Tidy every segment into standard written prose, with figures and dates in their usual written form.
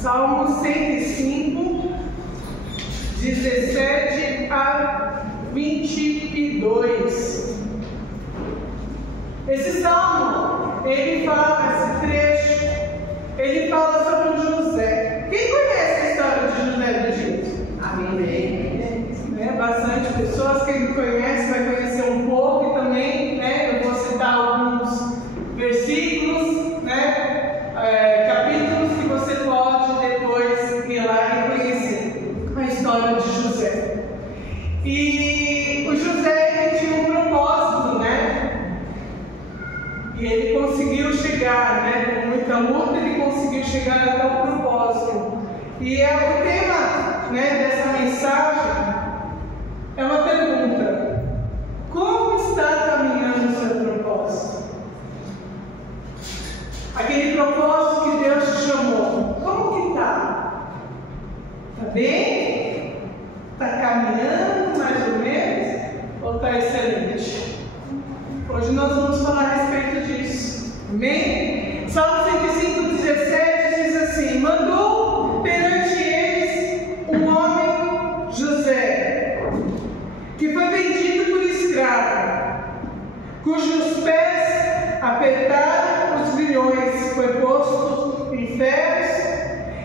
Salmo 105, 17 a 22. Esse salmo, ele fala, esse trecho, ele fala sobre o José. Quem conhece a história de José do Egito? Amém. Bastante pessoas, quem não conhece vai conhecer um pouco e também, eu vou citar alguns versículos, capítulos que você pode depois ir lá e conhecer a história de José. E o José, ele tinha um propósito, e ele conseguiu chegar, com muita luta, ele conseguiu chegar até o propósito. E o tema, dessa mensagem é uma pergunta: como está caminhando o seu propósito? Aquele propósito que Deus te chamou, como que está? Está bem? Está caminhando mais ou menos? Ou está excelente? Hoje nós vamos falar a respeito disso. Amém? Salmo 105, 17 diz assim: mandou perante eles um homem, José, que foi vendido por escravo, cujos pés apertaram os grilhões, foi posto em ferros,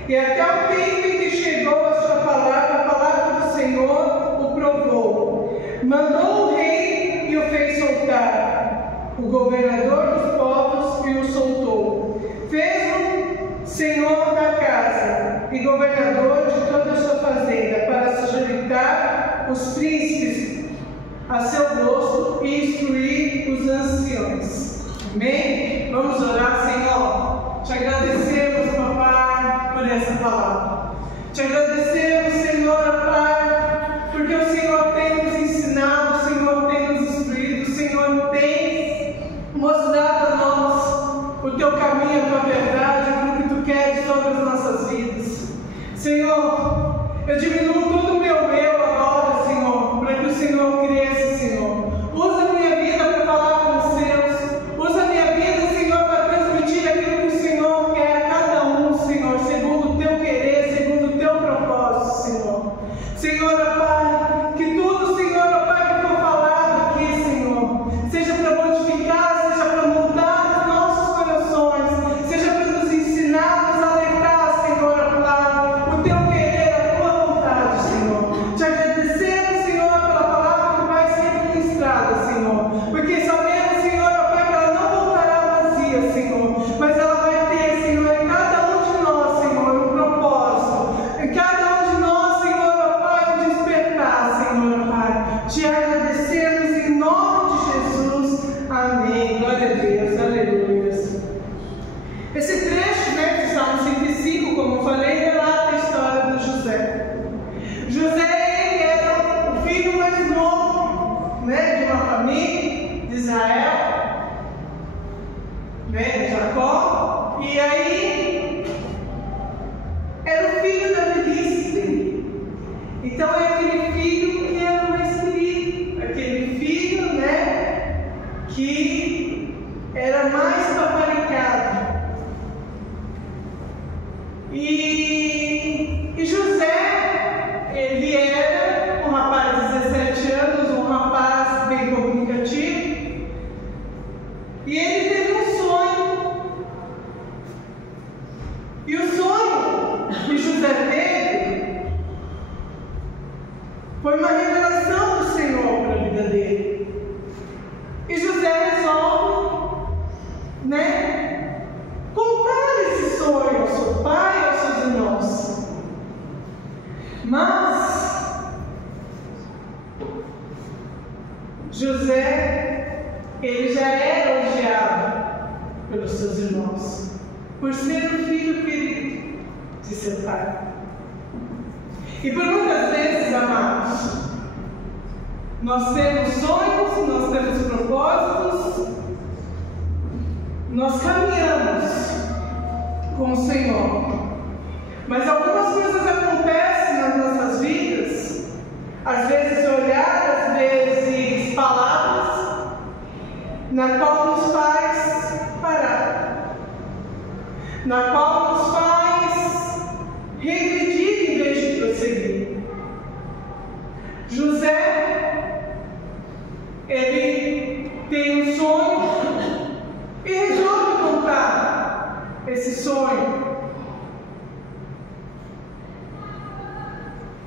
e até o tempo em que chegou a sua palavra, a palavra do Senhor o provou. Mandou o rei e o fez soltar, o governador dos povos e o soltou. Fez-o senhor da casa e governador de toda a sua fazenda, para sujeitar os príncipes a seu gosto e instruir os anciões. Amém? Vamos orar. Senhor, te agradecemos, papai, por essa palavra. Te agradecemos, Senhor, Pai, porque o Senhor tem nos ensinado, o Senhor tem nos instruído, o Senhor tem mostrado a nós o teu caminho, a tua verdade, aquilo que tu queres sobre as nossas vidas. Senhor, eu diminuo todo o meu agora, Senhor, para que o Senhor cresça, Senhor. Usa a minha vida para falar com os seus. Usa a minha vida, Senhor, para transmitir aquilo que o Senhor quer a cada um, Senhor, segundo o teu querer, segundo o teu propósito, Senhor. Senhor, Pai, que tudo, Senhor, Pai, que for falado aqui, Senhor, seja para modificar, seja para mudar os nossos corações, seja para nos ensinar, nos alertar, Senhor, Pai, o teu querer, a tua vontade, Senhor. Te agradecemos, Senhor, pela palavra que vai ser ministrada, Senhor, porque sabemos, Senhor, Pai, que ela não voltará vazia, Senhor, mas ela vai ter, Senhor, em cada um de nós, Senhor, um propósito, em cada um de nós, Senhor, Pai, um despertar, Senhor, Pai. Te agradecemos em nome de Jesus. Amém. Glória a Deus. Aleluia. Esse trecho, de Salmo 105, como eu falei, relata a história do José. José, ele era o filho mais novo, de uma família de Israel, de Jacó, e aí era o filho da velhice dele. Então é aquele filho que era mais querido, aquele filho, que era mais paparicado. E José, ele era um rapaz de 17 anos, um rapaz bem comunicativo, e ele teve um sonho. E o sonho que José teve foi uma revelação do Senhor para a vida dele. E José resolve, contar esse sonho ao seu pai e aos seus irmãos. Mas José, ele já era odiado pelos seus irmãos, por ser o filho querido de seu pai. E por muitas vezes, amados, nós temos sonhos, nós temos propósitos, nós caminhamos com o Senhor, mas algumas coisas acontecem nas nossas vidas, às vezes olhar, às vezes palavras, na qual nos faz parar, na qual nos faz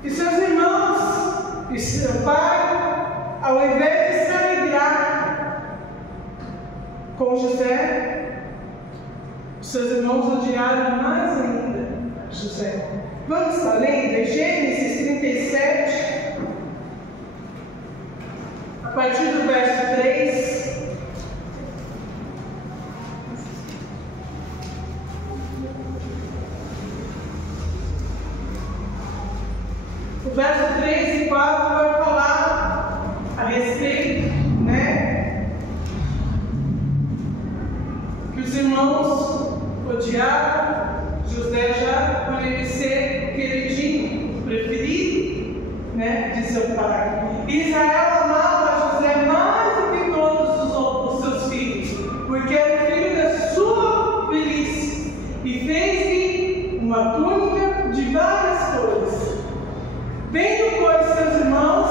E seus irmãos e seu pai, ao invés de se alegrar com José, seus irmãos odiaram mais ainda José. Vamos estar lendo Gênesis 37, a partir do verso 3. O verso 3 e 4 vai falar a respeito, que os irmãos odiaram José já por ele ser o queridinho, o preferido, de seu pai. Israel amava José mais do que todos os seus filhos, porque era o filho da sua velhice, e fez-lhe uma túnica de várias cores. Vendo, pois, seus irmãos,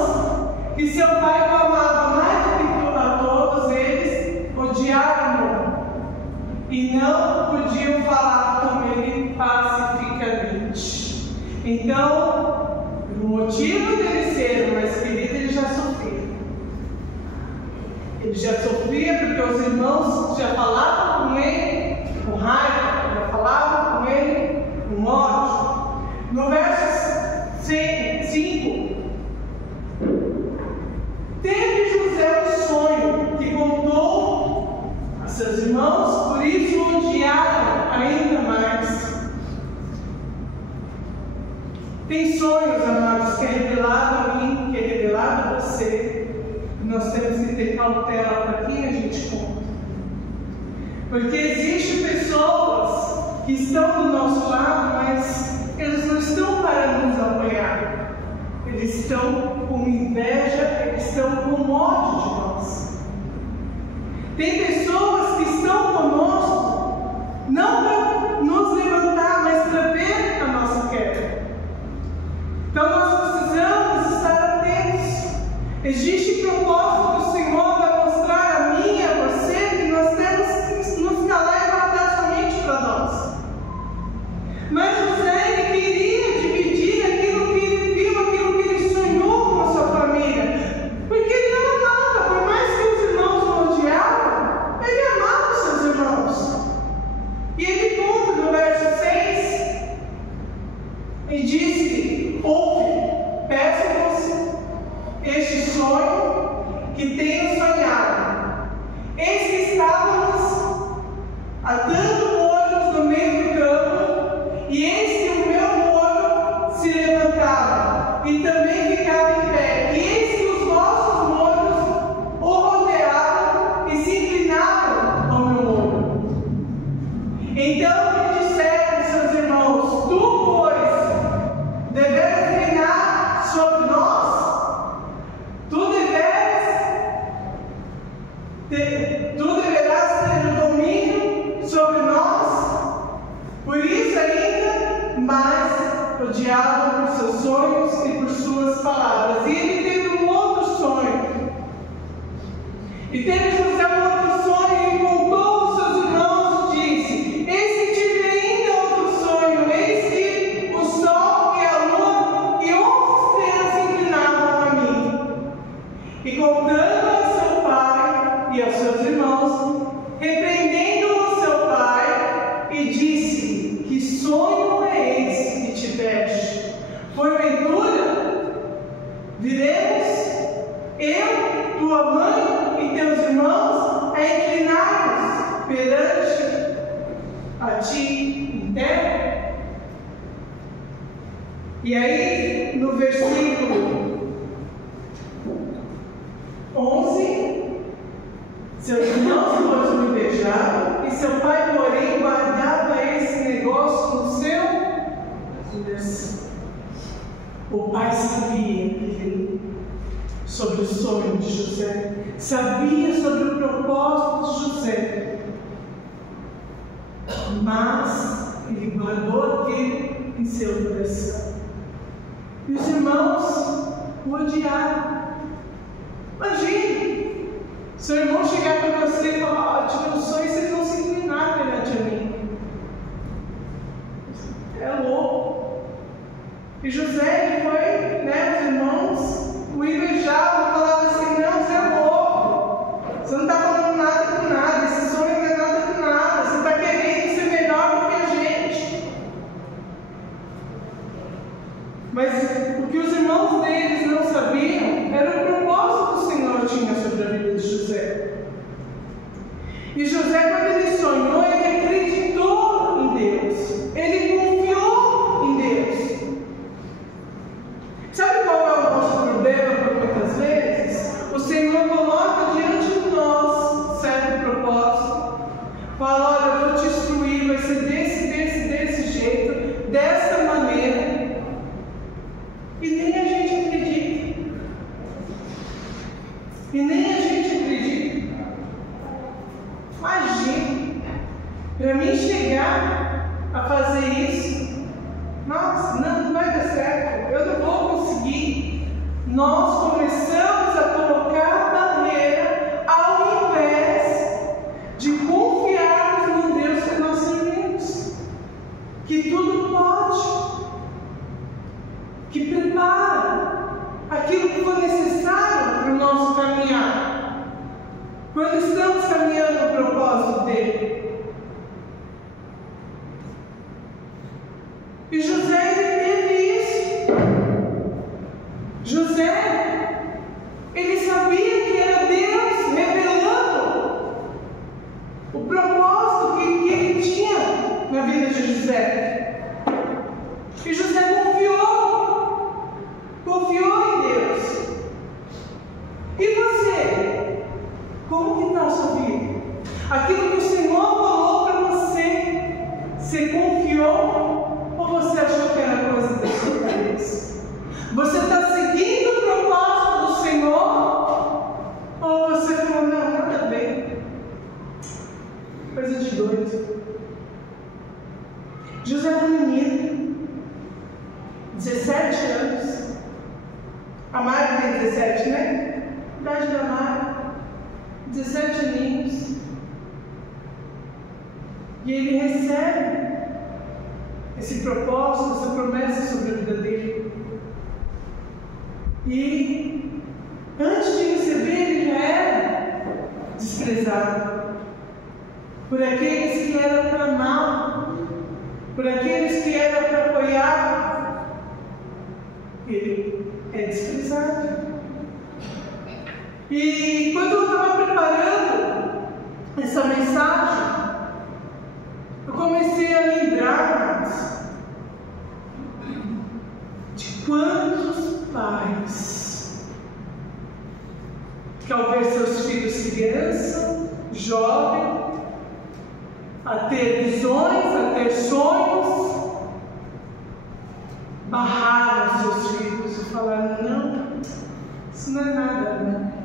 que seu pai o amava mais do que a todos eles, odiaram-no e não podiam falar com ele pacificamente. Então, o motivo dele ser mais querido, ele já sofria. Ele já sofria porque os irmãos já falavam com ele com raiva, já falavam com ele com ódio. No verso 5, teve José um sonho que contou a seus irmãos, por isso o odiaram ainda mais. Tem sonhos, amados, que é revelado a mim, que é revelado a você. Nós temos que ter cautela para quem a gente conta. Porque existem pessoas que estão do nosso lado, mas eles não estão para nos apoiar. Eles estão com inveja, eles estão com ódio de nós. Tem pessoas que estão conosco, não para nos levantar, mas para ver a nossa queda. Então nós precisamos estar atentos. Existe propósito do Senhor para mostrar a mim e a você que nós temos que nos calar e guardar somente para nós. Mas José, ele queria dividir aquilo que ele viu, aquilo que ele sonhou com a sua família. Porque ele amava, por mais que os irmãos o odiavam, ele amava os seus irmãos. E ele conta no verso 6 e disse: ouve, peço-vos este sonho que tenho sonhado. Eis que estávamos atando molhos no meio do campo, e eis que o meu molho se levantava e também ficava em pé, e eis que os vossos molhos o rodeavam e se inclinavam ao meu molho. Então me disseram seus irmãos: tu, pois, deveras reinar sobre nós? Tu deverás ter o domínio sobre nós? Por isso ainda mais odiado por seus sonhos e por suas palavras. E ele teve um outro sonho. E teve José um outro sonho e contou aos seus irmãos e disse: eis que tive ainda outro sonho, eis que o sol e a lua e 11 estrelas se inclinavam a mim. E contando ao seu pai e aos seus irmãos, repreendendo o seu pai, e disse: que sonho é esse que tiveste? Porventura viremos eu, tua mãe e teus irmãos a inclinar-nos perante a ti em terra? E aí, no versículo 11, seus irmãos, pois, o invejavam, e seu pai, porém, guardava esse negócio no seu coração. O pai sabia sobre o sonho de José, sabia sobre o propósito de José, mas ele guardou aquilo em seu coração. E os irmãos o odiaram. Imagine, seu irmão chegar para você e falar: tive um sonho e vocês vão se inclinar perante a mim. É louco. E José, ele foi irmãos o invejavam, falavam assim: não, você é louco, você não está falando nada com nada, esse sonho não é nada com nada, você está querendo ser melhor do que a gente. Mas o que os irmãos deles não sabiam era o propósito que o Senhor tinha sobre a vida de José. E José, quando ele sonhou, ele acreditou em Deus, ele confiou em Deus. Sabe qual é o nosso problema por muitas vezes? O Senhor coloca diante de nós certo propósito, fala: olha, eu vou te instruir, vai ser desse jeito, dessa maneira, e nem a gente acredita. E nem a gente acredita. Imagina, para mim chegar a fazer isso, nossa, não vai dar certo, eu não vou conseguir. Nós começamos a colocar barreira ao invés de confiarmos no Deus que nós servimos, que tudo pode, que prepara aquilo que for necessário para o nosso caminhar, quando estamos caminhando no propósito dele. E José, ele teve isso. José, ele sabia que era Deus revelando o propósito que ele tinha na vida de José. E José confiou em Deus. E você? Como que está a sua vida? Aquilo que o Senhor falou para você confiou ou você achou que era coisa da sua cabeça? Você está seguindo o propósito do Senhor ou você falou: não, nada a ver, coisa de doido? José era um menino, 17 anos. A Mari tem 17, né? Idade da Mari, 17 aninhos. E ele recebe esse propósito, essa promessa sobre a vida dele. E antes de receber, ele já era desprezado por aqueles que eram para mal, por aqueles que eram para apoiar. Ele é desprezado. E quando eu estava preparando essa mensagem, eu comecei a lembrar de quantos pais que, ao ver seus filhos criança, jovem, a ter visões, a ter sonhos, barraram seus filhos e falaram: não, isso não é nada, não.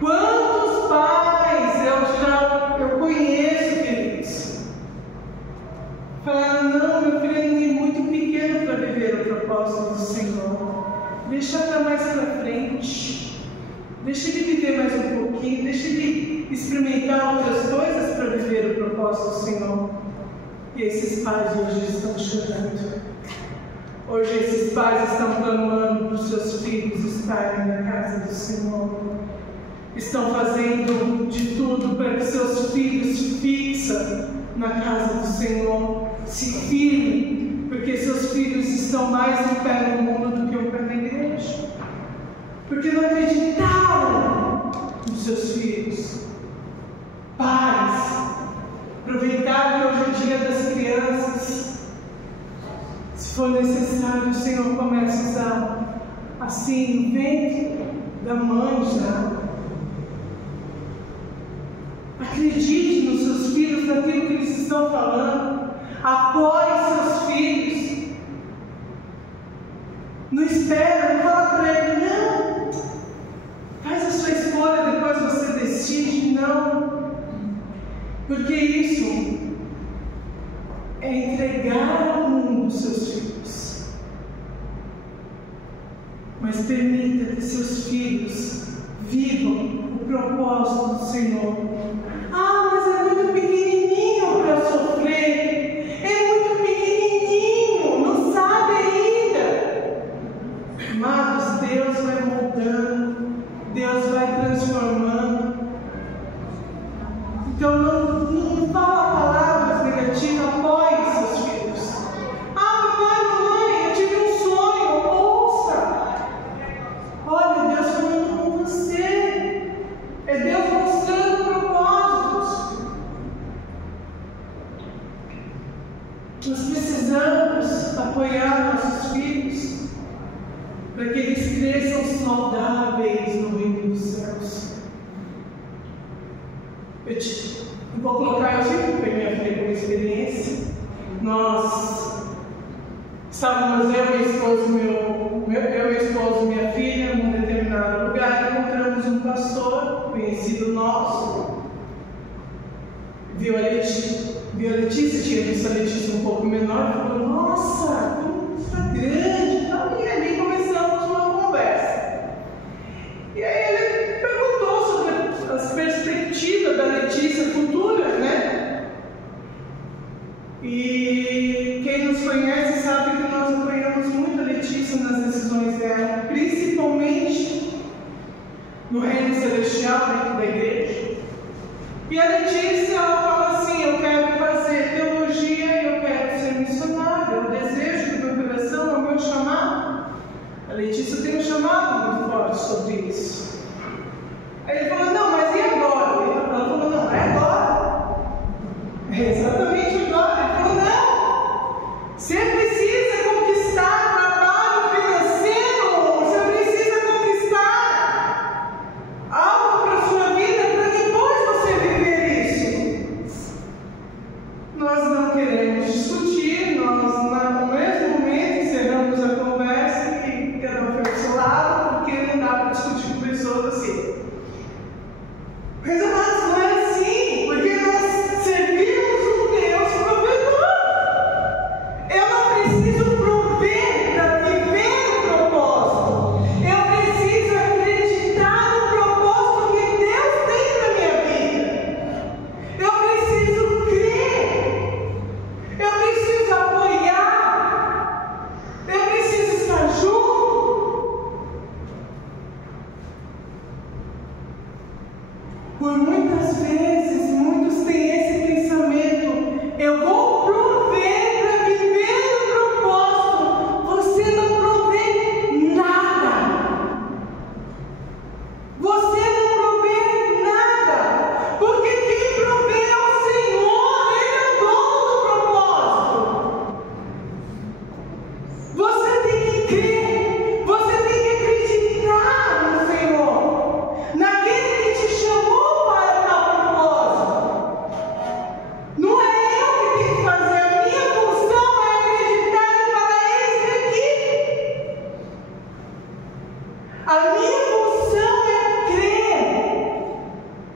Quantos pais eu conheço, queridos, falaram: não, meu filho é muito pequeno para viver o propósito do Senhor, deixa para mais para frente, deixa ele viver mais um pouquinho, deixa ele experimentar outras coisas para viver o propósito do Senhor. E esses pais hoje estão chorando. Hoje esses pais estão clamando para os seus filhos estarem na casa do Senhor. Estão fazendo de tudo para que seus filhos se fixem na casa do Senhor, se firmem, porque seus filhos estão mais um pé no mundo do que um pé na igreja, porque não acreditaram nos seus filhos. Pais, aproveitar que hoje é dia das crianças, se for necessário, o Senhor começa a usar assim, no ventre da mãe já. Acredite nos seus filhos, naquilo que eles estão falando. Apoie seus filhos. Não espera, não fala para ele: não, faz a sua escolha, depois você decide. Não, porque isso é entregar ao mundo seus filhos. Mas permita que seus filhos vivam o propósito do Senhor. Ah, mas é muito pequenininho para sofrer, é muito pequenininho, não sabe ainda. Amados, para que eles cresçam saudáveis no reino dos céus. Eu vou colocar, eu sempre peguei minha filha como experiência. Nós estávamos, eu, meu esposo e minha filha, num determinado lugar, encontramos um pastor conhecido nosso. Viu a Letícia, tinha visto a Letícia um pouco menor, e falou: nossa, como está grande, e ali começamos uma conversa. E aí ele perguntou sobre as perspectivas da Letícia futura, né? E quem nos conhece sabe que nós apoiamos muito a Letícia nas decisões dela, principalmente no reino celestial, dentro da igreja. E a Letícia, ela fala assim: eu quero fazer teologia, eu quero ser missionária, o desejo do meu coração é o meu chamado. A Letícia tem um chamado muito forte sobre isso. Aí ele falou: não, mas e agora? Ela falou: não, é agora. É exatamente agora. Ele falou: não, você precisa conquistar trabalho financeiro, você precisa conquistar algo para a sua vida para depois você viver isso. Nós não queremos discutir, nós no mesmo momento encerramos a conversa e cada um foi para o seu lado, porque não dá para discutir com pessoas assim. Mas, amados, não é assim, porque nós servimos um Deus provedor. Eu não preciso prover para viver o propósito. Eu preciso acreditar no propósito que Deus tem na minha vida. Eu preciso crer. Eu preciso apoiar. Eu preciso estar junto. Por muitas vezes, muitos têm esse pensamento: eu vou prover para viver o propósito. Você não provê nada. Você não provê nada. Porque quem provê é o Senhor, Ele é o dono do propósito. Você tem que crer, você tem que acreditar no Senhor, naquele que te chamou. Não é eu que tenho que fazer, a minha função é acreditar e falar: eis aqui. A minha função é crer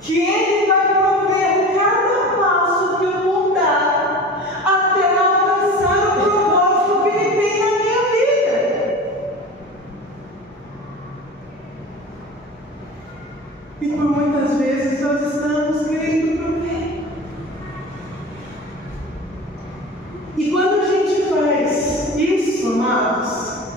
que Ele vai prover cada passo que eu vou dar até alcançar o propósito que Ele tem na minha vida. E por muitas vezes nós estamos querendo prover. E quando a gente faz isso, amados,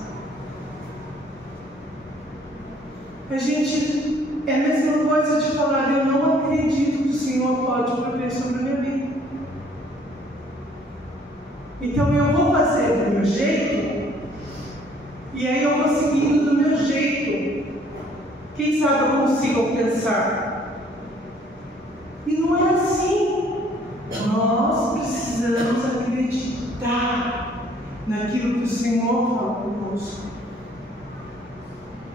a gente é a mesma coisa de falar: eu não acredito que o Senhor pode prover sobre a minha vida. Então eu vou fazer do meu jeito, e aí eu vou seguindo do meu jeito. Quem sabe eu consigo alcançar. E não é assim. Nós precisamos acreditar naquilo que o Senhor fala conosco.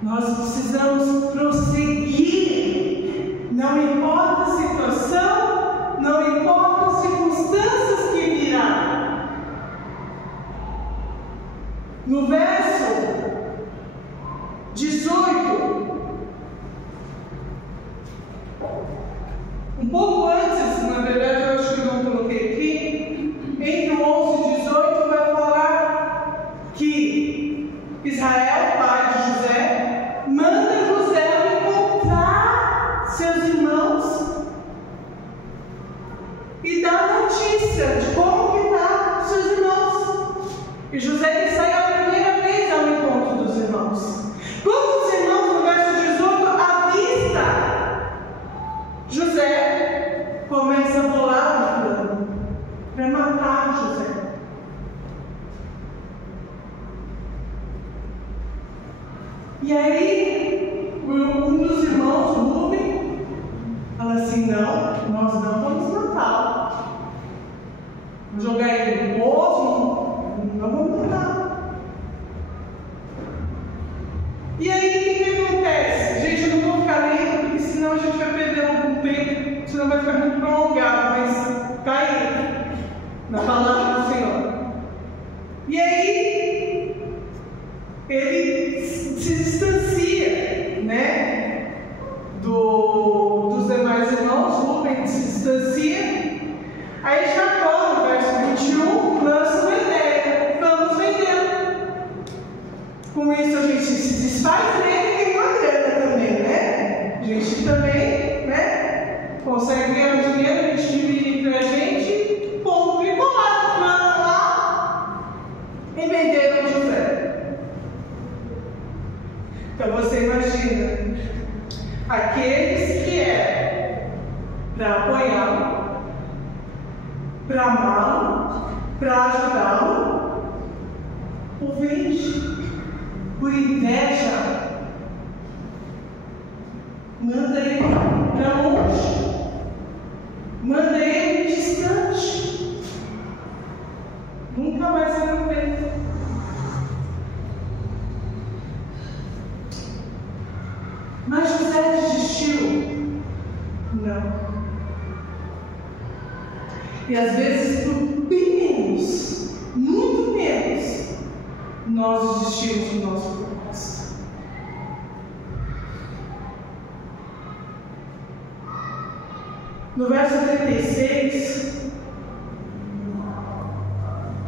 Nós precisamos prosseguir. Não importa a situação, não importa as circunstâncias que virão. No verso 18, um pouco antes, na verdade, eu acho que não coloquei aqui, entre o 11 e 18 vai falar que Israel, pai de José, manda José encontrar seus irmãos e dar notícia de como que estão seus irmãos. E José sai a primeira vez ao encontro dos irmãos. Quando os irmãos, no verso 18, avista José, começa a bolar um plano para matar José. E aí, um dos irmãos, Rubem, fala assim: não, nós não vamos matá-lo. Vamos jogar ele no poço, não vamos matar. senão vai ficar muito prolongado, mas está aí, na palavra do Senhor. E aí, ele se distancia, né, dos demais irmãos. Rubem se distancia. Aí Jacó, no verso 21, lança uma ideia: vamos vender. Com isso a gente se desfaz dele e tem uma grana também, né? A gente também, né, consegue ganhar dinheiro, a gente divide entre a gente, ponto e bolado, lá e venderam José. Então você imagina, aqueles que eram para apoiá-lo, para amá-lo, para ajudá-lo, o vende por inveja, manda ele para longe, manda ele distante, nunca mais vai ver. Mas José desistiu? Não. E às vezes, por bem menos, muito menos, nós desistimos do nosso propósito. No verso 36,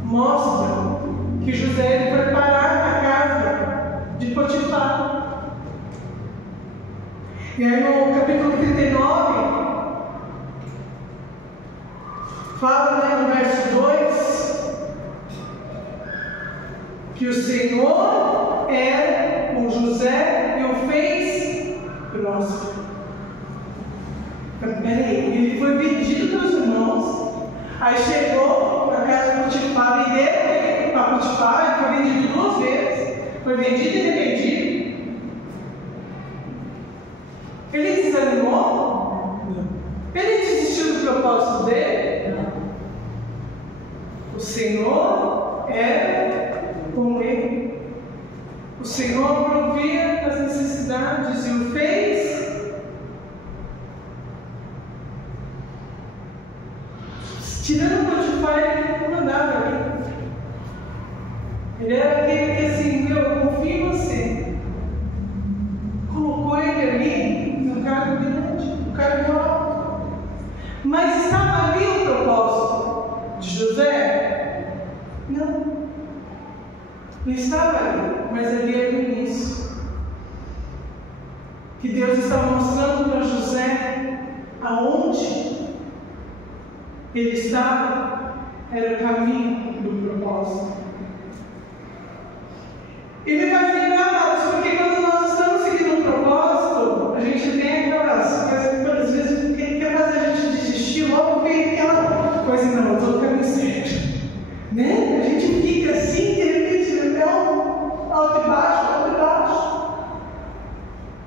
mostra que José foi parar na casa de Potifar. E aí no capítulo 39, fala, né, no verso 2, que o Senhor era com José e o fez próspero. Peraí, ele foi vendido pelos irmãos, aí chegou na casa de Potifar, venderam para Potifar, ele foi vendido 2 vezes, foi vendido e revendido. Ele desanimou? Não. Ele desistiu do propósito dele? Não. O Senhor era com ele. O Senhor provia as necessidades e o fez. Tirando o Potifar, ele comandava ali. Ele era aquele que assim, eu confio em você. Colocou ele ali no cargo grande, no cargo alto. Mas estava ali o propósito de José? Não. Não estava ali, mas ali era o início. Que Deus estava mostrando para José aonde ele estava, era o caminho do propósito. E me faz lembrar, amados, porque quando nós estamos seguindo um propósito, a gente tem aquelas coisas que às vezes quer fazer a gente desistir logo, porque aquela coisa, não, eu estou no caminho certo. Né? A gente fica assim, de repente, até alto e baixo.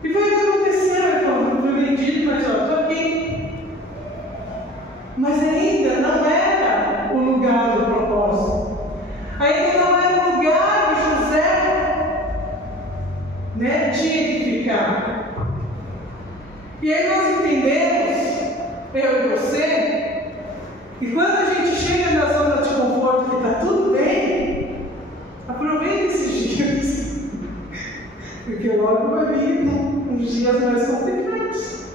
E foi o que aconteceu, ele falou, fui vendido, mas ó, estou aqui. Mas ainda não era o lugar do propósito. Ainda não era o lugar que José, né, tinha que ficar. E aí nós entendemos, eu e você, que quando a gente chega na zona de conforto que está tudo bem, aproveita esses dias. Porque logo vai vir uns dias mais complicados.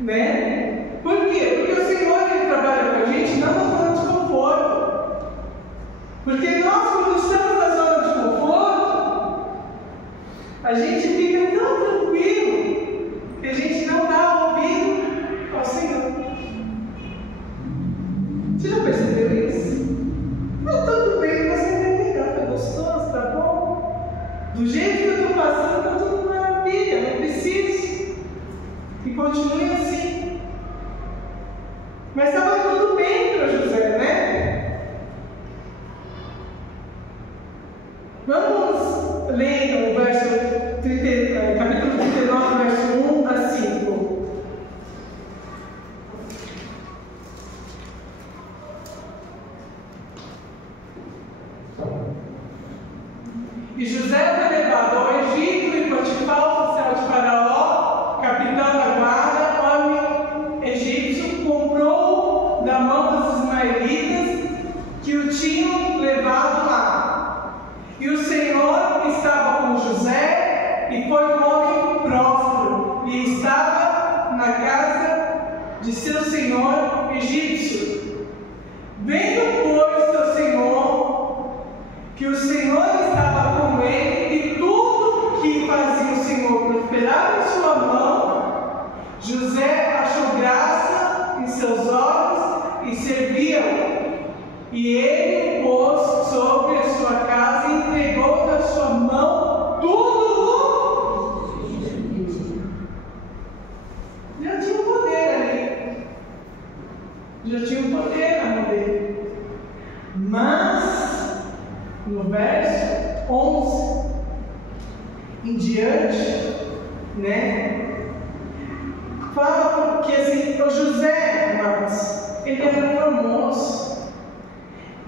Né? Por quê? Porque o Senhor ele trabalha com a gente não na zona de conforto. Porque nós, quando estamos na zona de conforto, a gente fica tão tranquilo que a gente não dá ouvido ao Senhor. Você já percebeu isso? Não, tudo bem, você vai pegar, tá gostoso, tá bom? Do jeito que eu estou passando, tá tudo maravilha, não preciso. E continue assim. Mas estava tudo bem para José, né? Vamos ler no verso capítulo 39, verso 1 a 5. E José foi levado ao Egito e Potifar, oficial de Faraó, capitão da guarda, homem egípcio, e foi um homem próspero, e estava na casa de seu senhor egípcio. Vendo, pois, seu senhor, que o Senhor estava com ele, e tudo que fazia o Senhor prosperava em sua mão, José achou graça em seus olhos e servia-o. E ele o pôs sobre a sua casa e entregou na sua mão tudo. Já tinha um poder ali. Já tinha um poder na mão dele. Mas, no verso 11 em diante, fala porque assim, o José, mas ele era famoso.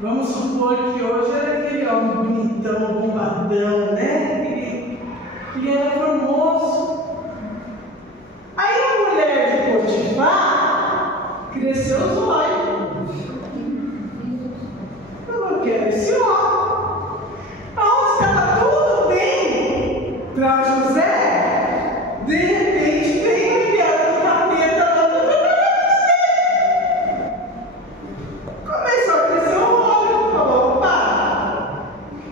Vamos supor que hoje era aquele homem bonitão, bombadão, Ele era famoso. Aí a mulher de Potifar cresceu os olhos. Eu quero esse homem. Aonde estava tudo bem para José, de repente veio o enviado do capeta lá do começou a crescer o olho, falou, opa!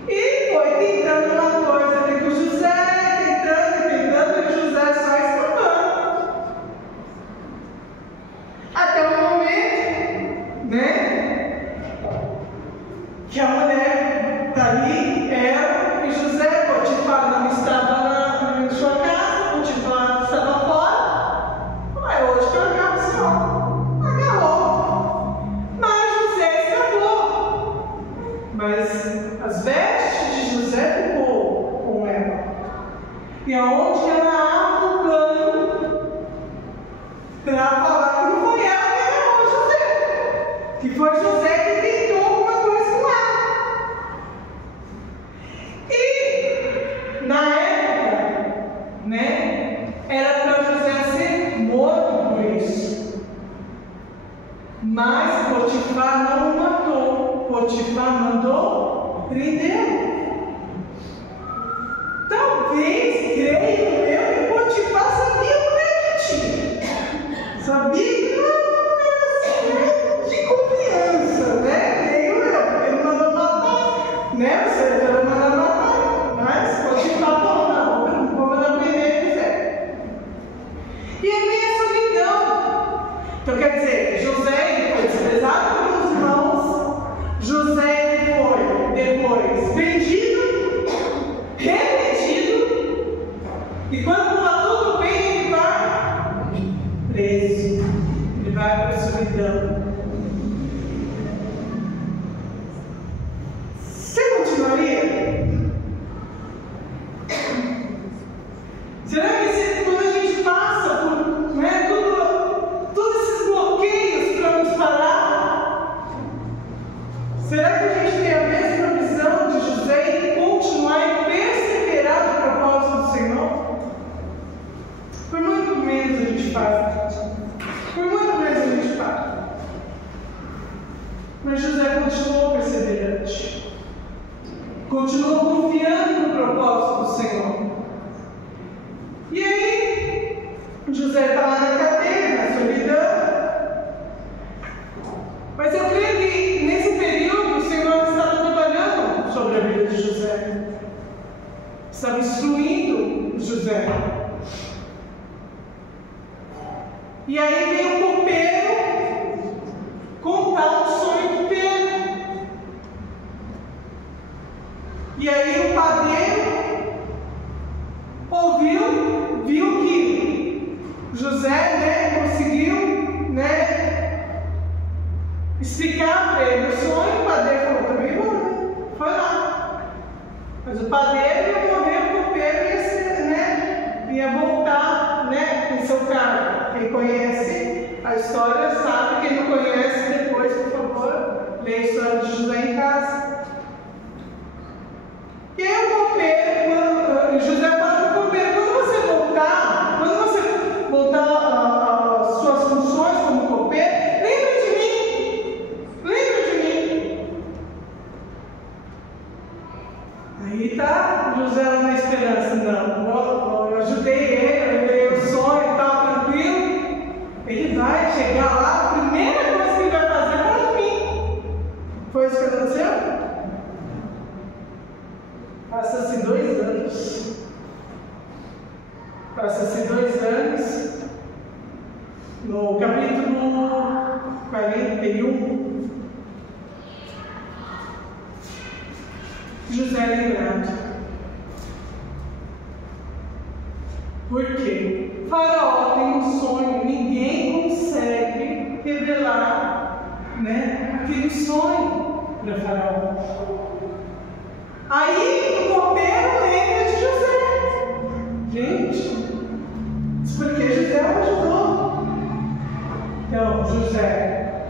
E foi tentando uma coisa ali com José, tentando, e José só escapando. Até o momento, que a mulher está ali, ela e José, Potifar não estava na sua casa, Potifar estava fora. É hoje que eu acabo esse homem. Agarrou. Mas José escapou. Mas as vestes de José ficou com ela. E aonde ela abre o plano para falar que não foi ela que agarrou José, que foi José que tentou alguma coisa com ela. E na época, era para José ser morto por isso. Mas Potifar não o matou. Potifar mandou prendê-lo. Talvez, creio eu, que Potifar sabia como é que tinha. Sabia que não era uma mulher assim, de confiança, Creio eu, porque ele mandou matar, Você já mandou matar, mas Potifar falou, não vou mandar prender José. E aí vem a solidão. Então quer dizer, José ele foi desprezado pelos irmãos, José ele foi depois vendido, revendido, e quando está tudo bem, ele vai preso, ele vai para a solidão. Você continuaria? Será que quando a gente passa por todos esses bloqueios para nos parar, será que a gente tem a mesma visão de José e continuar e perseverar no propósito do Senhor? Por muito menos a gente faz. Por muito menos a gente faz. Mas José continuou perseverante. Continuou confiando no propósito do Senhor. E aí, José está lá na cadeia, na solidão. Mas eu creio que nesse período o Senhor estava trabalhando sobre a vida de José. Estava instruindo José. E aí veio o copeiro contar um sonho que teve. E aí o padeiro ouviu, viu que José, conseguiu, explicar para ele o sonho. O padeiro falou, também vou, foi lá. Mas o padeiro ia morrer, o copeiro ia voltar, em seu cargo. Quem conhece a história sabe, quem não conhece, depois, por favor, lê a história de José em casa. E aí o copeiro, José fala para o copeiro, quando você voltar às suas funções como copeiro, lembra de mim. Aí E tá José lá na esperança, não, eu ajudei ele, eu dei o sonho e tal, tranquilo. Ele vai chegar lá, a primeira coisa que ele vai fazer é para mim. Foi isso que aconteceu? Passa-se 2 anos. Passa-se 2 anos. No capítulo 41, José é lembrado. Por quê? Faraó tem um sonho, ninguém consegue revelar, aquele sonho para Faraó. Aí o copeiro lembra de José. Gente, isso porque José ajudou. Então, José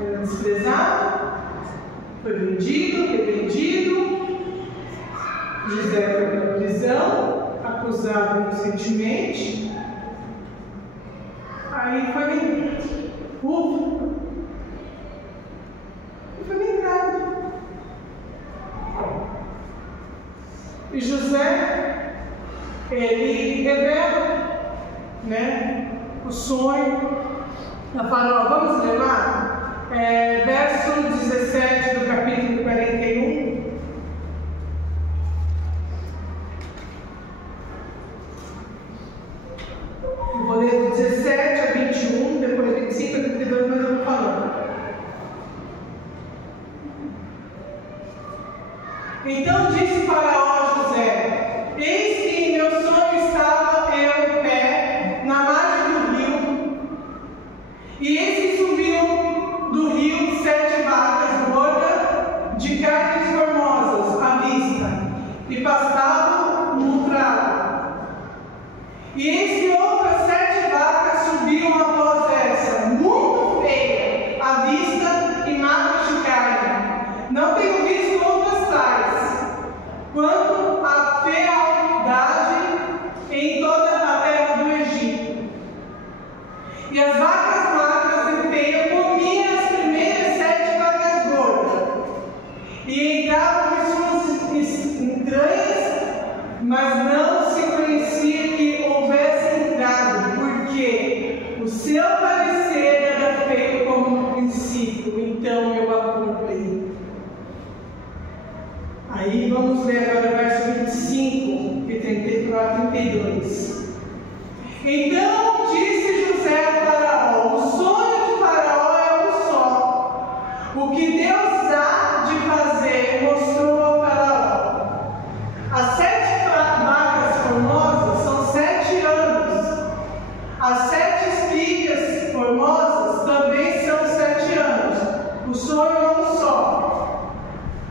era desprezado, foi vendido, revendido. José foi para a prisão, acusado inocentemente. Aí foi lembrado. Foi lembrado. E José, ele revela, o sonho a Faraó. Vamos ler lá? Verso 17 do capítulo 41. Eu vou ler do 17 a 21, depois 25 a 32, mas eu vou falando. Então disse Faraó a José: eis que em meu sonho estava eu em pé na margem do rio, e eis que subiam do rio 7 vacas gordas de carnes formosas à vista, e pastavam no prado. E eis que outras 7 vacas subiam após essa, muito feia à vista e magras de carne. Não tenho visto outras tais, quanto à fealdade em toda a terra do Egito. E as vacas magras e feias comiam as primeiras 7 vacas gordas, e entravam em suas entranhas, mas não se conhecia que houvesse entrado, porque o seu parecer era feito como no princípio. Então eu acordei. Aí vamos ler agora o verso 25 e 34 a 32. Então disse José a Faraó: o sonho de Faraó é um só. O que Deus há de fazer mostrou a Faraó. As 7 vacas formosas são 7 anos. As 7 espigas formosas também são 7 anos. O sonho é um só.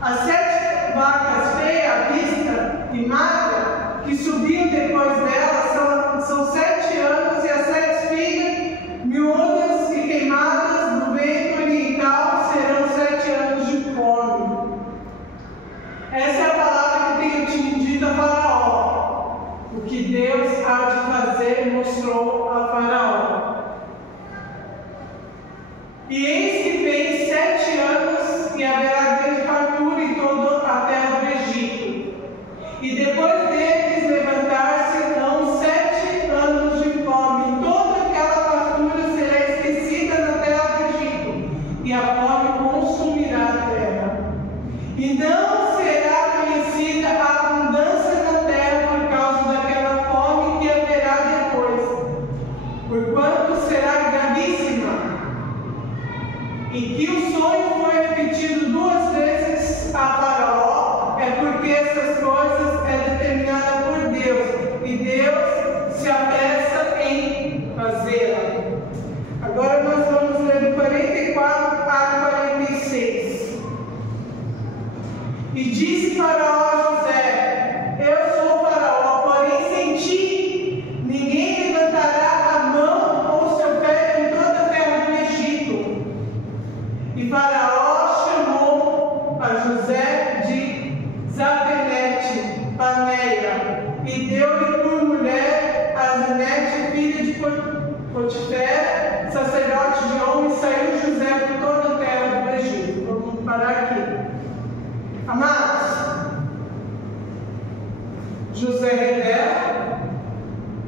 As 7 vacas feias à vista e magras que subiam depois delas são 7 anos, e as 7 espigas miúdas e queimadas do vento oriental serão 7 anos de fome. Essa é a palavra que tenho te dito a Faraó. O que Deus há de fazer mostrou a Faraó. E eis que vem 7 anos, e haverá grande fartura em toda a terra do Egito. E depois deles levantar-se-ão 7 anos de fome, e toda aquela fartura será esquecida na terra do Egito, e a fome consumirá a terra. E não será conhecida a abundância na terra por causa daquela fome que haverá depois, porquanto será gravíssima. E que o sonho foi repetido 2 vezes a Faraó, é porque essas coisas é determinada por Deus, e Deus se apressa em fazê-la. Agora nós vamos ler do 44 a 46. E disse Faraó a José: eu sou Faraó, porém sem ti ninguém levantará a mão ou seu pé em toda a terra do Egito. E Faraó chamou a José de Zapenete Paneia, e deu-lhe por mulher a Zenete, filha de Potifera, sacerdote de On, e saiu José por toda a terra do Egito. Vamos parar aqui. Amados, José revela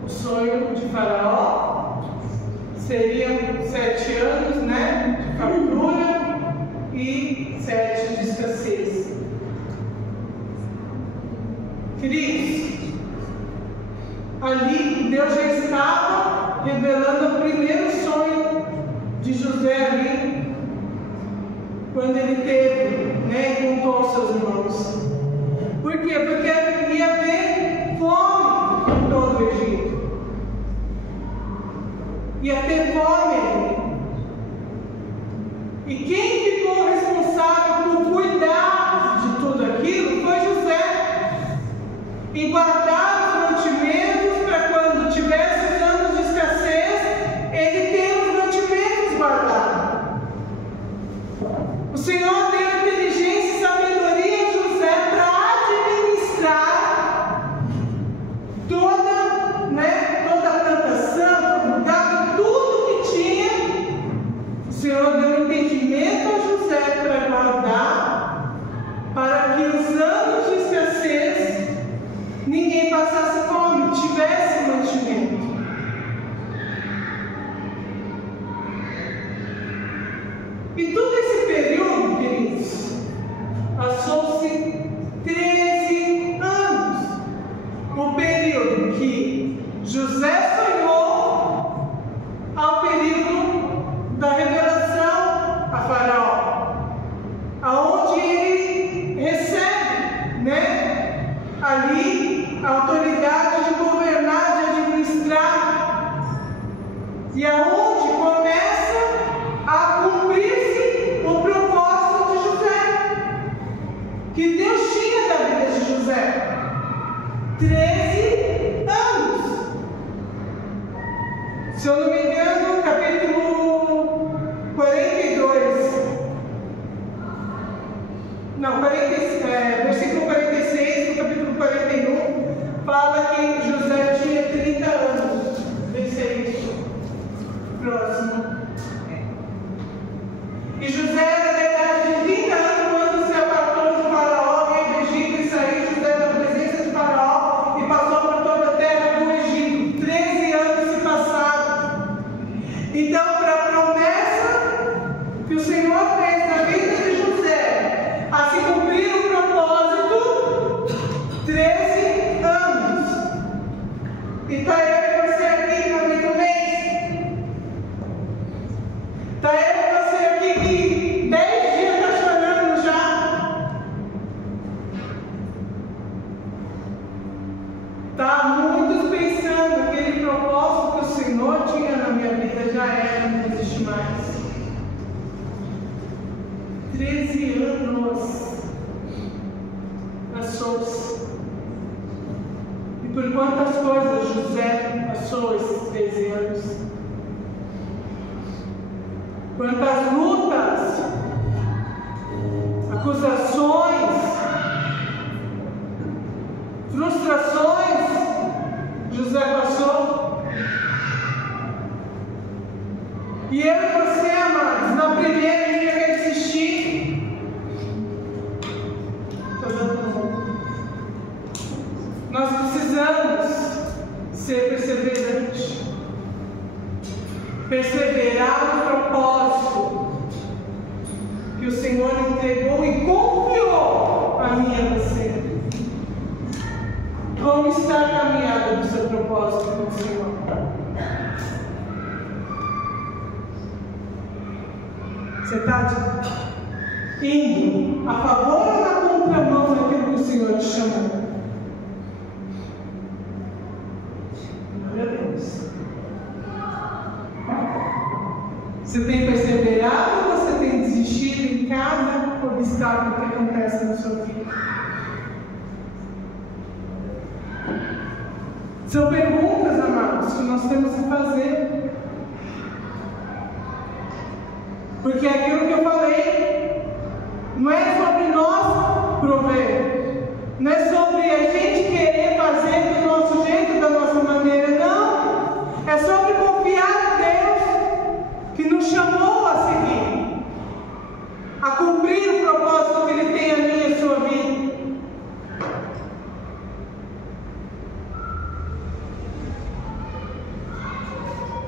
o sonho de Faraó. Seriam 7 anos, né, de fartura e 7 de escassez. Queridos, ali Deus já estava revelando o primeiro sonho de José ali, quando ele teve, né, e contou aos seus irmãos. Por quê? Porque ia haver fome em todo o Egito. Ia ter fome. E quem ficou responsável por cuidar de tudo aquilo foi José. E guardar os mantimentos para quando tivesse os anos de escassez, ele ter os mantimentos guardados. O Senhor deu inteligência e sabedoria a José para administrar toda a plantação, todo o gado, tudo que tinha. O Senhor deu entendimento a José para guardar, para que os anos de escassez ninguém passasse fome, tivesse mantimento. E todo esse período, queridos, passou-se 13 anos. O período que José sonhou ao período da revelação a Faraó, aonde ele recebe, né, ali a autoridade de governar, de administrar, e aonde começa a cumprir-se o propósito de José, que Deus tinha da vida de José. 13 anos. Se eu não me engano, capítulo 42. Não, versículo 46, no capítulo 41, fala que José tinha 30 anos. Vê se é isso. Próximo. E José era da idade de 30 anos quando se apartou de Faraó, rei do Egito, e saiu José da presença de Faraó e passou por toda a terra do Egito. 13 anos se passaram. Então, para a promessa que o Senhor fez na vida de José, a se cumprir o propósito, 13 anos. E está eu e você aqui no meio do mês. Está eu e você aqui que 10 dias está chorando já. Está muitos pensando que aquele propósito que o Senhor tinha na minha vida já era, não existe mais. 13 anos passou-se. E por quantas coisas José passou esses 13 anos? Quantas lutas, acusações, frustrações José passou. E eu e você, amados, na primeira a gente vai desistir. Nós precisamos ser perseverantes. Perseverar no propósito que o Senhor entregou e confiou a mim e a você. Como está a caminhada do seu propósito com o Senhor? Você está indo a favor ou na contramão daquilo que o Senhor te chamou? Glória a Deus. Você tem perseverado ou você tem desistido em cada obstáculo que acontece na sua vida? São perguntas, amados, que nós temos que fazer. Porque aquilo que eu falei não é sobre nós prover, não é sobre a gente querer fazer do nosso jeito, da nossa maneira, não. É sobre confiar em Deus, que nos chamou a seguir, a cumprir o propósito que Ele tem a mim e a sua vida.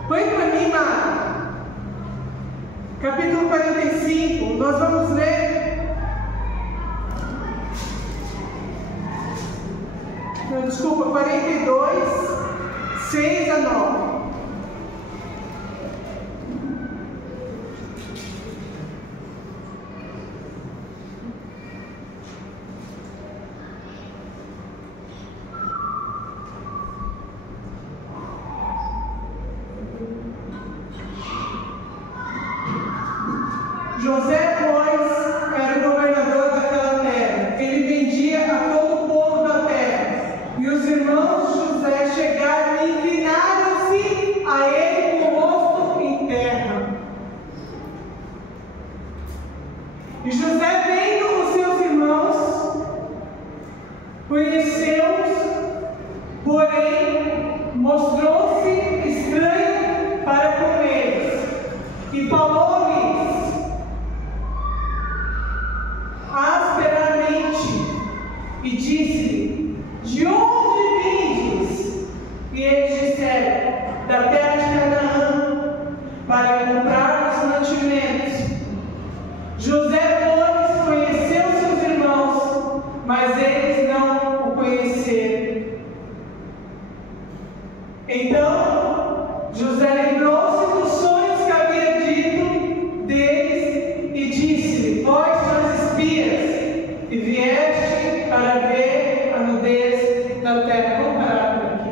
Põe para mim, Mara. Capítulo 45, nós vamos ler. Não, desculpa, 42, 6 a 9. José, pois, era o governador daquela terra. Ele vendia a todo o povo da terra. E os irmãos de José chegaram e inclinaram-se a ele com o rosto em terra. E José, vendo os seus irmãos, conheceu-os, porém mostrou-se estranho para com eles. E falou-lhes asperamente e disse-lhe: de onde vindes? E eles disseram: da terra de Canaã, para comprar os mantimentos. José, pois, conheceu seus irmãos, mas eles não o conheceram. Então José lembrou-se dos sonhos que havia dito deles e disse-lhe: vós sois espias e vieste para ver a nudez da terra. Vamos parar por aqui.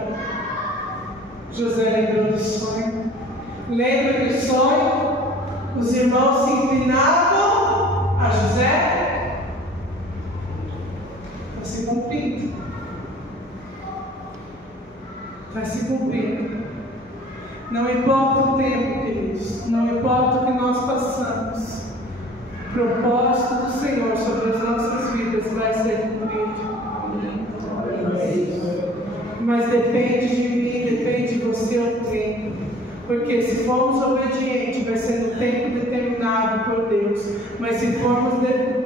José lembrou do sonho. Lembra do sonho? Os irmãos se inclinavam a José. Está se cumprindo. Está se cumprindo. Não importa o tempo, queridos. Não importa o que nós passamos. O propósito do Senhor sobre as nossas vidas vai ser cumprido. Mas depende de mim, depende de você o tempo. Porque se formos obedientes, vai ser no tempo determinado por Deus. Mas se formos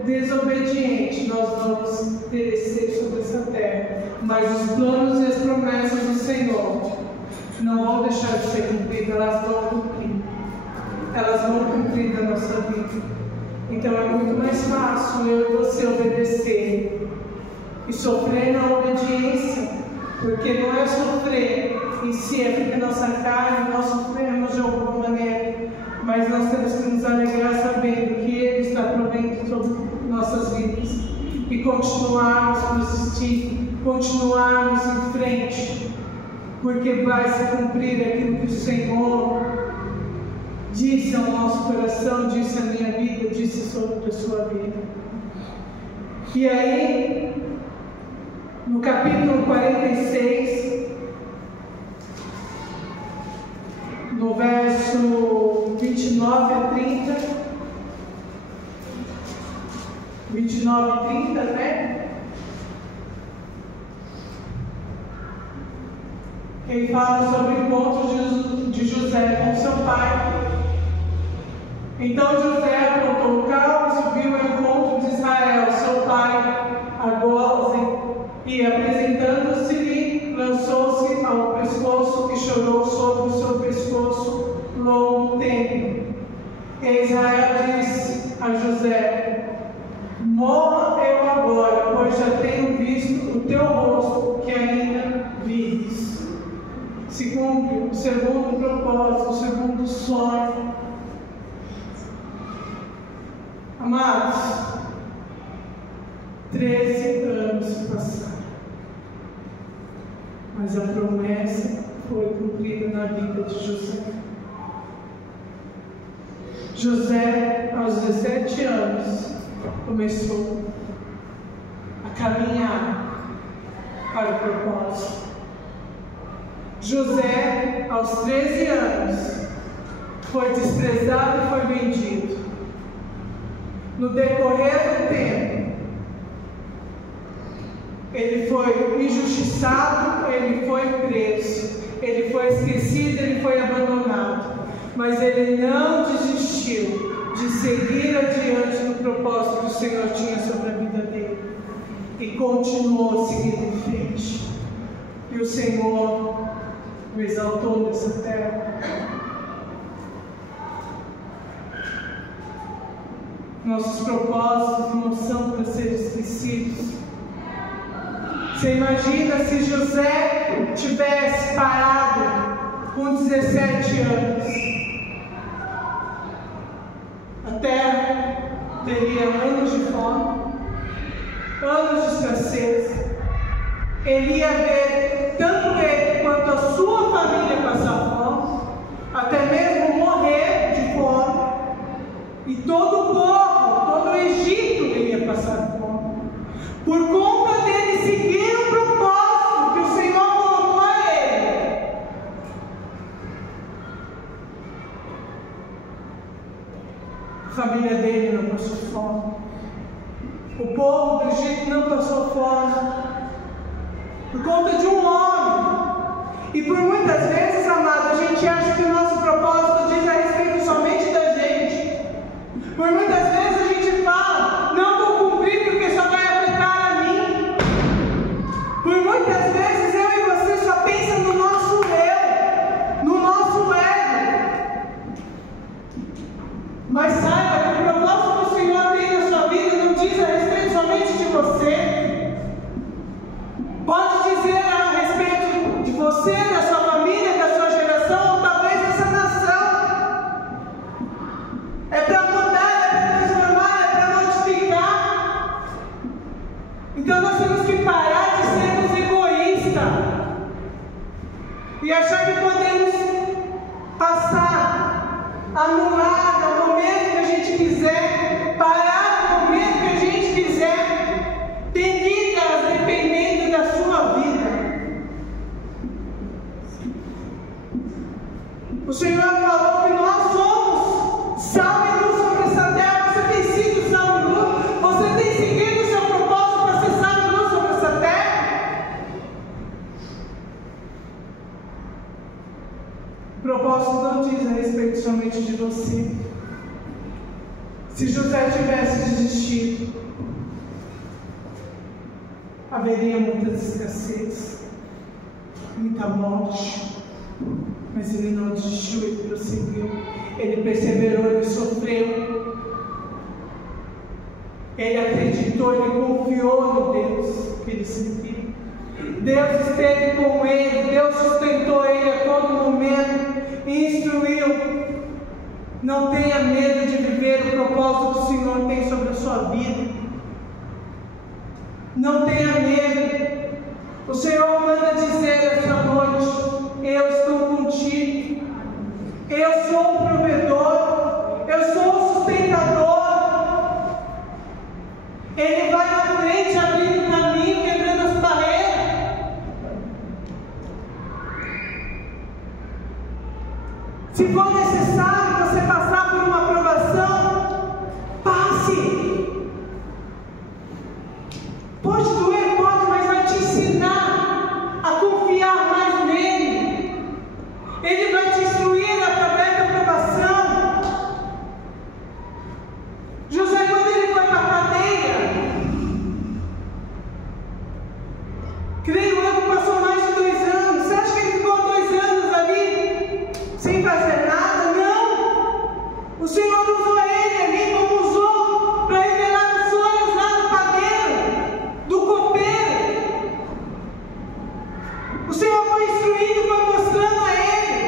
desobedientes, nós vamos perecer sobre essa terra. Mas os planos e as promessas do Senhor não vão deixar de ser cumpridas, elas vão cumprir. Elas vão cumprir na nossa vida. Então é muito mais fácil eu e você obedecer e sofrer na obediência. Porque não é sofrer em si, é porque nossa carne, nós sofremos de alguma maneira, mas nós temos que nos alegrar sabendo que Ele está provendo sobre nossas vidas e continuarmos a persistir, continuarmos em frente, porque vai se cumprir aquilo que o Senhor disse ao nosso coração, disse à minha vida, disse sobre a sua vida. E aí, no capítulo 46, no verso 29 a 30, 29 e 30, né? Ele fala sobre o encontro de José com seu pai. Então José apontou o carro e subiu ao encontro de Israel, seu pai, a Gósen, e apresentando-se-lhe, lançou-se ao pescoço e chorou sobre o seu pescoço longo tempo. E Israel disse a José: morra eu agora, pois já tenho visto o teu rosto, que ainda vives. Se cumpre o segundo propósito, o segundo sonho. Amados, 13 anos se passaram, mas a promessa foi cumprida na vida de José. José, aos 17 anos, começou a caminhar para o propósito. José, aos 13 anos, foi desprezado e foi vendido. No decorrer do tempo, ele foi injustiçado, ele foi preso, ele foi esquecido, ele foi abandonado. Mas ele não desistiu de seguir adiante no propósito que o Senhor tinha sobre a vida dele. E continuou seguindo em frente. E o Senhor o exaltou nessa terra. nossos propósitos não são para ser esquecidos. Você imagina se José tivesse parado com 17 anos? A terra teria anos de fome, anos de escassez. Ele ia ver tanto ele quanto a sua família passar fome, até mesmo morrer de fome, e todo o povo, todo o Egito iria passar fome, por conta dele seguir o propósito que o Senhor colocou a ele. A família dele não passou fome, o povo do Egito não passou fome, por conta de um homem. E por muitas vezes, amado, a gente acha que o nosso propósito diz a respeito somente da gente. Por muitas vezes a gente fala, não vou cumprir porque só vai afetar a mim. Por muitas vezes eu e você só pensa no nosso eu, no nosso ego. Mas saiba que o propósito que o Senhor tem na sua vida não diz a respeito somente de você. Pode dizer a respeito de você, da sua família, da sua geração, ou talvez dessa nação. É para mudar, é para transformar, é para modificar. Então nós temos que parar de sermos egoístas e achar que podemos passar, anular no momento que a gente quiser, parar no momento que a gente quiser. Tem vidas dependendo da sua vida. O Senhor falou que nós somos sal e luz sobre essa terra. Você tem sido sal e luz? Você tem seguido o seu propósito para ser sal e luz sobre essa terra? O propósito não diz a respeito somente de você. Se José tivesse desistido, haveria muitas escassez, muita morte. Mas ele não desistiu, ele prosseguiu, ele perseverou, ele sofreu, ele acreditou, ele confiou no Deus que ele servia. Deus esteve com ele, Deus sustentou ele a todo momento, instruiu. Não tenha medo de viver o propósito que o Senhor tem sobre a sua vida. Não tenha medo. O Senhor manda dizer esta noite: eu estou contigo. Eu sou o provedor. Eu sou o sustentador. Ele vai na frente, abrindo o caminho, quebrando as barreiras. Se for necessário você passar por uma provação, passe. Pode doer, pode, mas vai te ensinar a confiar mais nele. Ele vai te instruir através da provação. José, quando ele foi para a cadeia, creio eu que passou mais de 2 anos. Você acha que ele ficou 2 anos ali sem fazer nada? Não. O Senhor usou ele ali como usou para revelar os sonhos lá no padeiro, do copeiro. O Senhor foi instruindo, foi mostrando a ele,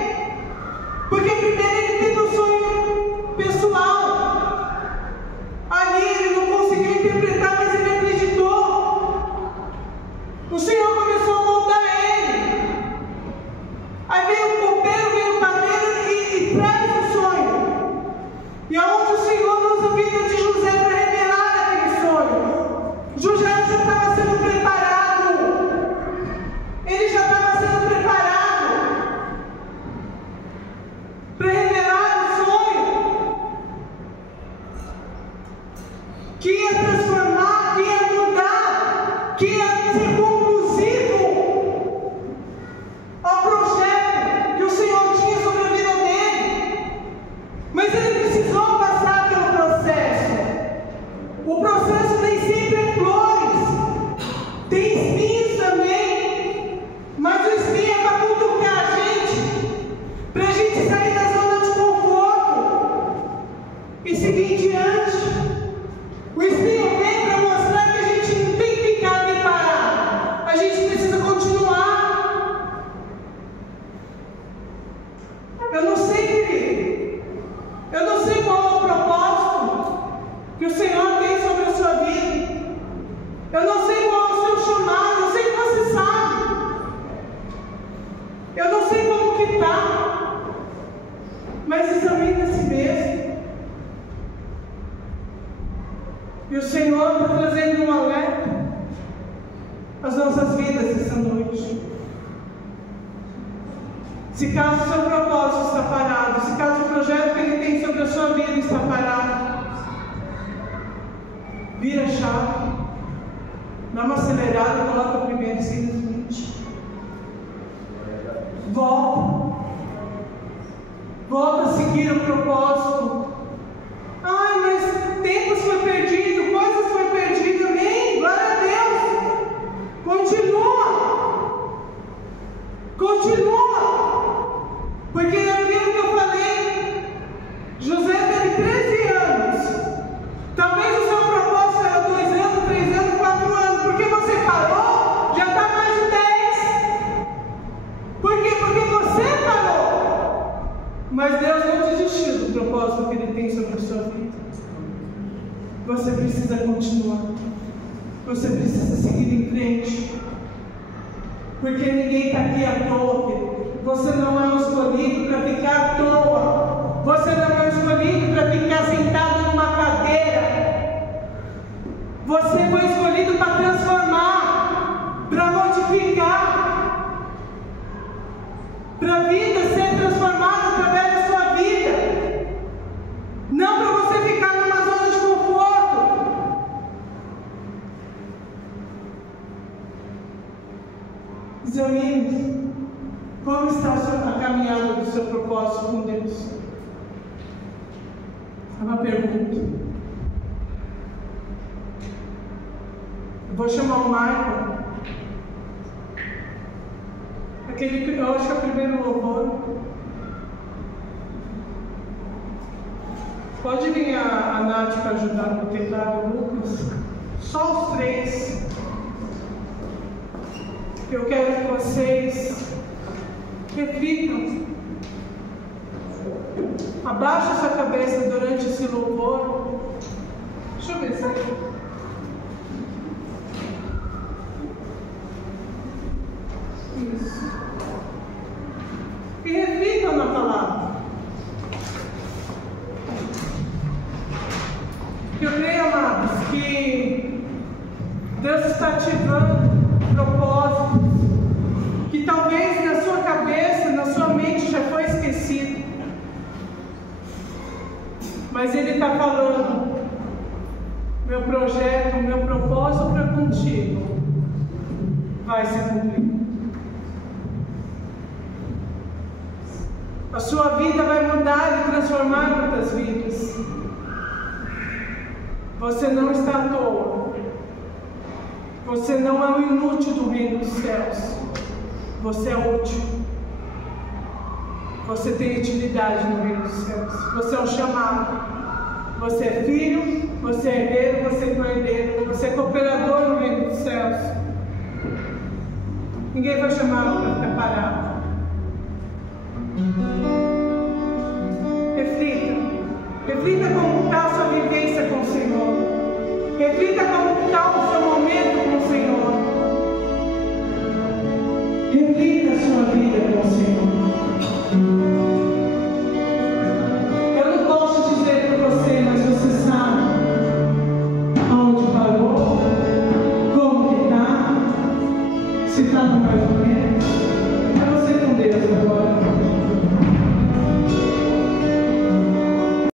porque primeiro ele teve um sonho pessoal. Ali ele não conseguiu interpretar, mas ele acreditou. O Senhor começou a moldar ele. Aí veio o copeiro, veio o padeiro e traz o sonho. E aonde o Senhor usa a vida de José para revelar aquele sonho. José já estava sendo preparado. Ele já estava sendo preparado para revelar o sonho que ia transformar, que ia mudar, que ia ser conclusivo. Senhor está trazendo um alerta às nossas vidas essa noite. Se caso o seu propósito está parado, se caso o projeto que Ele tem sobre a sua vida está parado, vira a chave, dá uma acelerada, coloca o primeiro e siga em frente. Volta a seguir o propósito. Ai, mas tempo foi perdido, coisas foi perdidas. Amém? Glória a Deus. Continua. Porque é aquilo que eu falei. José teve 13 anos. Talvez o seu propósito era 2 anos, 3 anos, 4 anos. Porque você parou, já está mais de 10. Por quê? Porque você parou. Mas Deus não desistiu do propósito que Ele tem sobre a sua vida. Você precisa continuar. Você precisa seguir em frente. Porque ninguém está aqui à toa, querido. Você não é um escolhido para ficar à toa. Você não é um escolhido para ficar sentado numa cadeira. Você foi escolhido para transformar, para modificar, para a vida ser transformada através da sua vida. Não para você ficar numa zona de conforto. Examine como está a caminhada do seu propósito com Deus. É uma pergunta. Eu vou chamar o Michael. Eu acho que é o primeiro louvor. Pode vir a Nath para ajudar no teclado, Lucas. Só os 3. Eu quero que vocês reflitam. Abaixe essa cabeça durante esse louvor. Deixa eu ver se isso. E reflitam na palavra. Eu creio, amados, que Deus está ativando propósitos que talvez na sua cabeça, na sua mente já foi esquecido. Mas Ele está falando: meu projeto, meu propósito para contigo vai se cumprir. A sua vida vai mudar e transformar muitas vidas. Você não está à toa. Você não é um inútil do reino dos céus. Você é útil. Você tem utilidade no reino dos céus. Você é um chamado. Você é filho, você é herdeiro, você é co-herdeiro, você é cooperador no reino dos céus. Ninguém vai chamar para ficar parado. Reflita como está a sua vivência com o Senhor. Reflita como está o seu momento com o Senhor. Reflita a sua vida com o Senhor. Eu não posso dizer para você, mas você sabe aonde parou, como que está, se está no mais ou menos. É você com Deus agora.